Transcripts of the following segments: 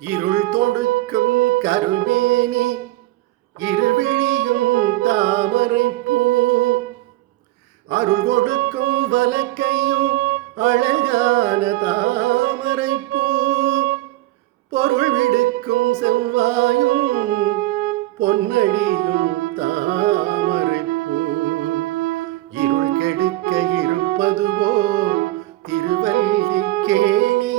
இருள் தொடுக்கும் கருமேனி இருவிழியும் தாமரை பூ. அருள் கொடுக்கும் வலக்கையும் அழகான தாமரை பூ. பொருள் விடுக்கும் செவ்வாயும் பொன்னடியும் தாமரை பூ. இருள் கெடுக்க இருப்பதுவோ திருவள்ளி கேணி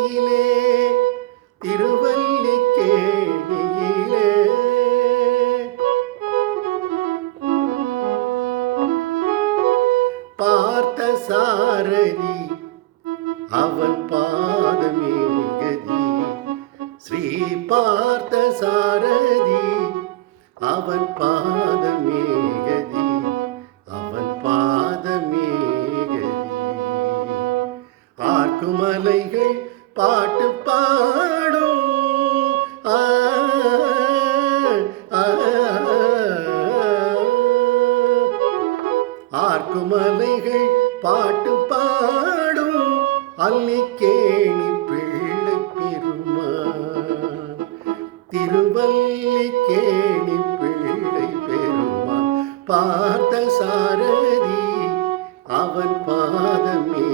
சாரதி அவன் பாதமே கதி ஸ்ரீ பார்த்த சாரதி அவன் பாதமே கதி அவன் பாதமே கதி ஆர்க்குமலைகள் பாட்டு பாடும் ஆர்க்குமலைகள் பாட்டு பாடும் அல்லிக்கேணி பிள்ளை பெருமா திருவல்லிக்கேணி பிள்ளை பெருமா பார்த்த சாரதி அவன் பாதமே